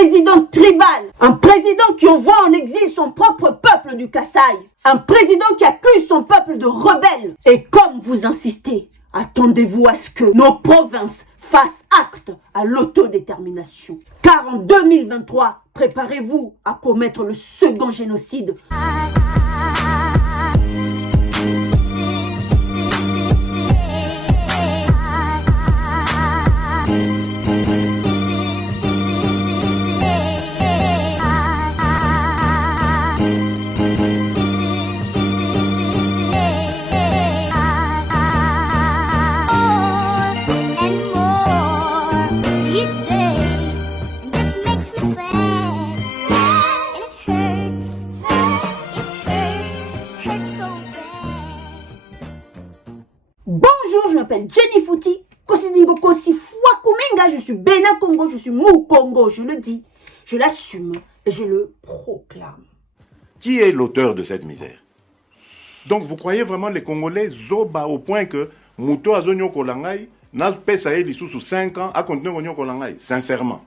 président tribal, un président qui envoie en exil son propre peuple du Kasaï, un président qui accuse son peuple de rebelle. Et comme vous insistez, attendez-vous à ce que nos provinces fassent acte à l'autodétermination. Car en 2023, préparez-vous à commettre le second génocide. Bonjour, je m'appelle Jenny Fouti, Kosidingo Kosi Fwakumenga, je suis Bénin Congo, je suis Mou Congo, je le dis, je l'assume et je le proclame. Qui est l'auteur de cette misère? Donc vous croyez vraiment les Congolais zoba au point que Mouto Azonyo Kolangai n'a pas saïdi sous 5 ans à continuer Konyo Kolangai, sincèrement.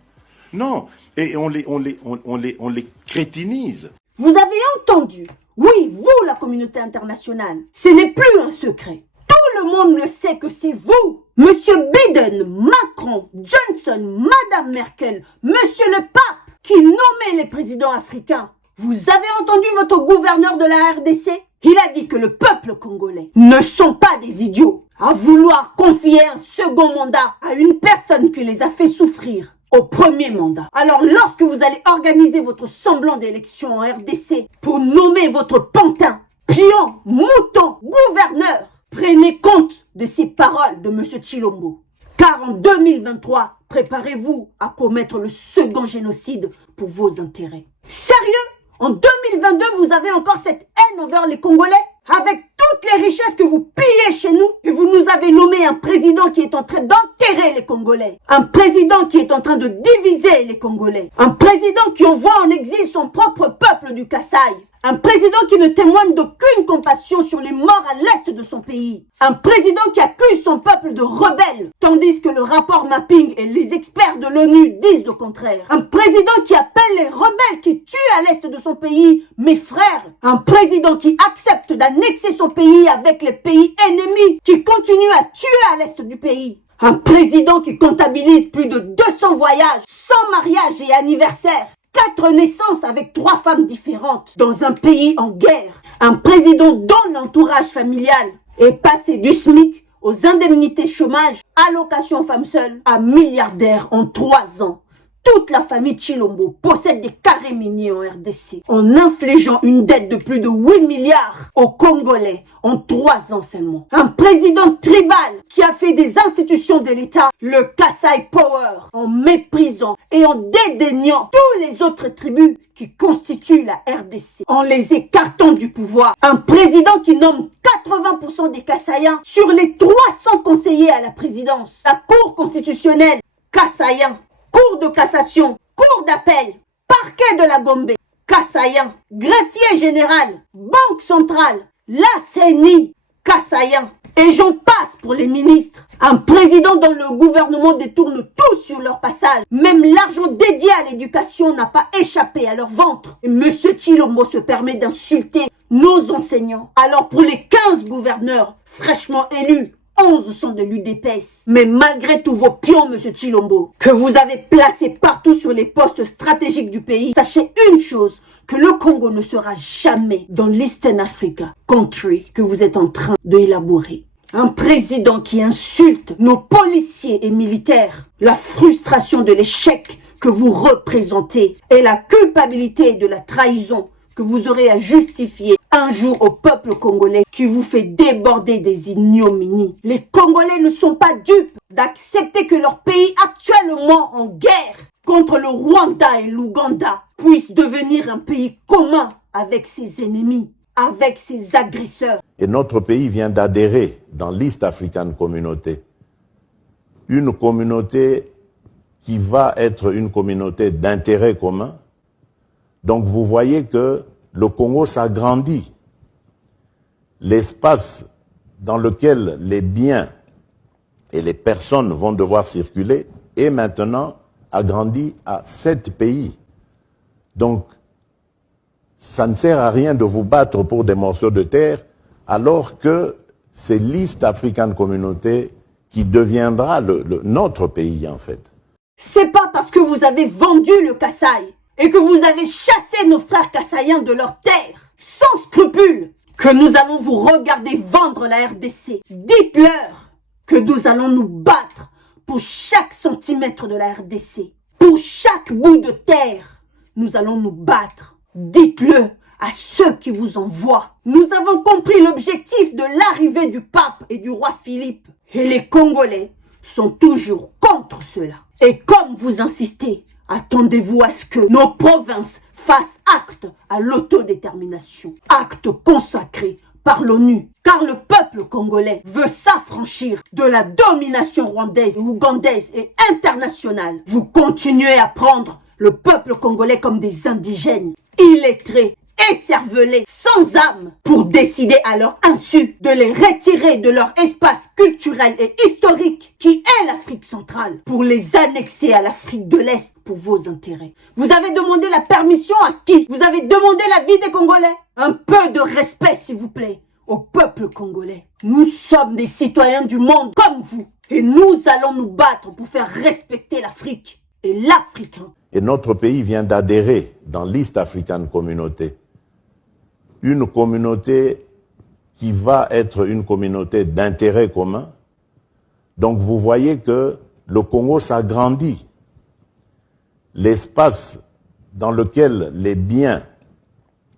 Non, et on les crétinise. Vous avez entendu? Oui, vous la communauté internationale, ce n'est plus un secret. Tout le monde le sait que c'est vous, Monsieur Biden, Macron, Johnson, Madame Merkel, Monsieur le Pape, qui nommez les présidents africains. Vous avez entendu votre gouverneur de la RDC? Il a dit que le peuple congolais ne sont pas des idiots à vouloir confier un second mandat à une personne qui les a fait souffrir au premier mandat. Alors lorsque vous allez organiser votre semblant d'élection en RDC pour nommer votre pantin, pion, mouton, gouverneur, prenez compte de ces paroles de M. Tshilombo. Car en 2023, préparez-vous à commettre le second génocide pour vos intérêts. Sérieux? En 2022, vous avez encore cette haine envers les Congolais? Avec toutes les richesses que vous pillez chez nous, et vous nous avez nommé un président qui est en train d'enterrer les Congolais. Un président qui est en train de diviser les Congolais. Un président qui envoie en exil son propre peuple du Kasaï. Un président qui ne témoigne d'aucune compassion sur les morts à l'est de son pays. Un président qui accuse son peuple de rebelle, tandis que le rapport Mapping et les experts de l'ONU disent le contraire. Un président qui appelle les rebelles qui tuent à l'est de son pays mes frères. Un président qui accepte d'annexer son pays avec les pays ennemis qui continuent à tuer à l'est du pays. Un président qui comptabilise plus de 200 voyages, 100 mariages et anniversaires. 4 naissances avec 3 femmes différentes dans un pays en guerre. Un président dont l'entourage familial est passé du SMIC aux indemnités chômage, allocation femmes seules, à milliardaire en 3 ans. Toute la famille Tshilombo possède des carrés miniers en RDC en infligeant une dette de plus de 8 milliards aux Congolais en 3 ans seulement. Un président tribal qui a fait des institutions de l'État le Kasaï Power en méprisant et en dédaignant tous les autres tribus qui constituent la RDC, en les écartant du pouvoir. Un président qui nomme 80% des Kasaïens sur les 300 conseillers à la présidence. La Cour constitutionnelle, Kasaïen. Cour de cassation, cour d'appel, parquet de la Gombe, Kasaïen, greffier général, banque centrale, la CENI, Kasaïen. Et j'en passe pour les ministres. Un président dont le gouvernement détourne tout sur leur passage. Même l'argent dédié à l'éducation n'a pas échappé à leur ventre. Et M. Tshilombo se permet d'insulter nos enseignants. Alors pour les 15 gouverneurs fraîchement élus, 11 sont de l'UDPS. Mais malgré tous vos pions, M. Tshilombo, que vous avez placés partout sur les postes stratégiques du pays, sachez une chose, que le Congo ne sera jamais dans l'Eastern Africa country que vous êtes en train d'élaborer. Un président qui insulte nos policiers et militaires, la frustration de l'échec que vous représentez et la culpabilité de la trahison que vous aurez à justifier un jour au peuple congolais qui vous fait déborder des ignominies. Les Congolais ne sont pas dupes d'accepter que leur pays actuellement en guerre contre le Rwanda et l'Ouganda puisse devenir un pays commun avec ses ennemis, avec ses agresseurs. Et notre pays vient d'adhérer dans l'East African Communauté. Une communauté qui va être une communauté d'intérêt commun. Donc vous voyez que le Congo s'agrandit. L'espace dans lequel les biens et les personnes vont devoir circuler est maintenant a grandi à 7 pays. Donc, ça ne sert à rien de vous battre pour des morceaux de terre, alors que c'est l'East African Communauté qui deviendra notre pays, en fait. C'est pas parce que vous avez vendu le Kasaï et que vous avez chassé nos frères kassaïens de leur terre, sans scrupule, que nous allons vous regarder vendre la RDC. Dites-leur que nous allons nous battre pour chaque centimètre de la RDC. Pour chaque bout de terre, nous allons nous battre. Dites-le à ceux qui vous envoient. Nous avons compris l'objectif de l'arrivée du pape et du roi Philippe. Et les Congolais sont toujours contre cela. Et comme vous insistez, attendez-vous à ce que nos provinces fassent acte à l'autodétermination. Acte consacré par l'ONU. Car le peuple congolais veut s'affranchir de la domination rwandaise, ougandaise et internationale. Vous continuez à prendre le peuple congolais comme des indigènes, illettrés, écervelés, sans âme, pour décider à leur insu de les retirer de leur espace culturel et historique qui est l'Afrique centrale, pour les annexer à l'Afrique de l'Est pour vos intérêts. Vous avez demandé la permission à qui? Vous avez demandé l'avis des Congolais? Un peu de respect, s'il vous plaît, au peuple congolais. Nous sommes des citoyens du monde comme vous, et nous allons nous battre pour faire respecter l'Afrique et l'Africain. Et notre pays vient d'adhérer dans l'East African Communauté. Une communauté qui va être une communauté d'intérêt commun. Donc vous voyez que le Congo s'agrandit. L'espace dans lequel les biens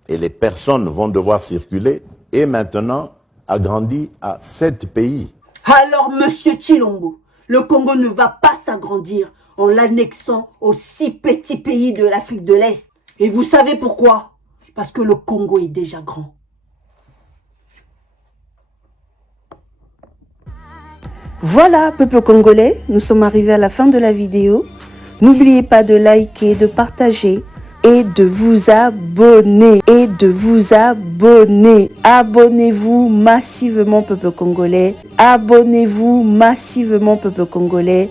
et les personnes vont devoir circuler est maintenant agrandi à 7 pays. Alors, Monsieur Tshilombo, le Congo ne va pas s'agrandir en l'annexant aux 6 petits pays de l'Afrique de l'Est. Et vous savez pourquoi? Parce que le Congo est déjà grand. Voilà, peuple congolais, nous sommes arrivés à la fin de la vidéo. N'oubliez pas de liker, de partager et de vous abonner. Abonnez-vous massivement, peuple congolais. Abonnez-vous massivement, peuple congolais.